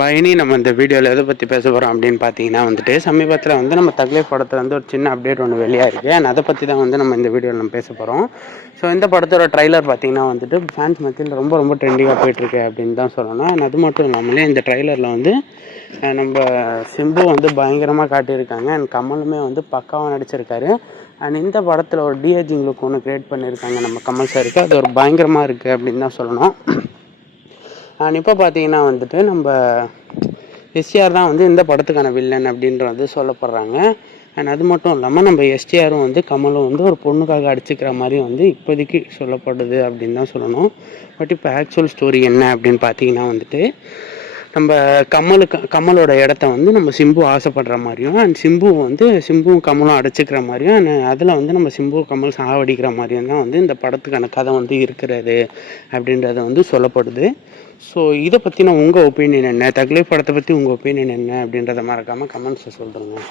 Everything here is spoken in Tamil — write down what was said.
பயணி நம்ம இந்த வீடியோவில் எதை பற்றி பேச போகிறோம் அப்படின்னு பார்த்தீங்கன்னா வந்துட்டு சமீபத்தில் வந்து நம்ம தக்லீஃப் படத்தில் வந்து ஒரு சின்ன அப்டேட் ஒன்று வெளியாக இருக்குது அண்ட் அதை பற்றி தான் வந்து நம்ம இந்த வீடியோவில் நம்ம பேச போகிறோம் ஸோ இந்த படத்தோட ட்ரைலர் பார்த்தீங்கன்னா வந்துட்டு ஃபேன்ஸ் மத்தியில் ரொம்ப ரொம்ப ட்ரெண்டிங்காக போயிட்டுருக்கு அப்படின்னு தான் சொல்லணும். அண்ட் அது மட்டும் இல்லாமலே இந்த ட்ரைலரில் வந்து நம்ம சிம்பு வந்து பயங்கரமாக காட்டியிருக்காங்க. அண்ட் கமலுமே வந்து பக்காவாக நடிச்சிருக்காரு. அண்ட் இந்த படத்தில் ஒரு டிஏஜிங் லுக் ஒன்று க்ரியேட் பண்ணியிருக்காங்க நம்ம கமல் சாருக்கு அது ஒரு பயங்கரமாக இருக்குது அப்படின்னு தான் சொல்லணும். அண்ட் இப்போ பார்த்தீங்கன்னா வந்துட்டு நம்ம எஸ்டிஆர் தான் வந்து இந்த படத்துக்கான வில்லன் அப்படின்றது சொல்லப்படுறாங்க. அண்ட் அது மட்டும் இல்லாமல் நம்ம எஸ்டிஆரும் வந்து கமலும் வந்து ஒரு பொண்ணுக்காக அடிச்சுக்கிற மாதிரி வந்து இப்போதைக்கு சொல்லப்படுது அப்படின்னு தான் சொல்லணும். பட் இப்போ ஆக்சுவல் ஸ்டோரி என்ன அப்படின்னு பார்த்தீங்கன்னா வந்துட்டு நம்ம கமலுக்கு கமலோட இடத்த வந்து நம்ம சிம்பு ஆசைப்படுற மாதிரியும் அண்ட் சிம்பு வந்து சிம்புவும் கமலும் அடைச்சிக்கிற மாதிரியும் அண்ட் அதில் வந்து நம்ம சிம்பு கமல் சாவடிக்கிற மாதிரியும் தான் வந்து இந்த படத்துக்கான கதை வந்து இருக்கிறது அப்படின்றத வந்து சொல்லப்படுது. ஸோ இதை பற்றின உங்கள் ஒப்பீனியன் என்ன? தக்லீஃப் படத்தை பற்றி உங்கள் ஒப்பீனியன் என்ன? அப்படின்றத மறக்காமல் கமெண்ட்ஸை சொல்லுங்கள்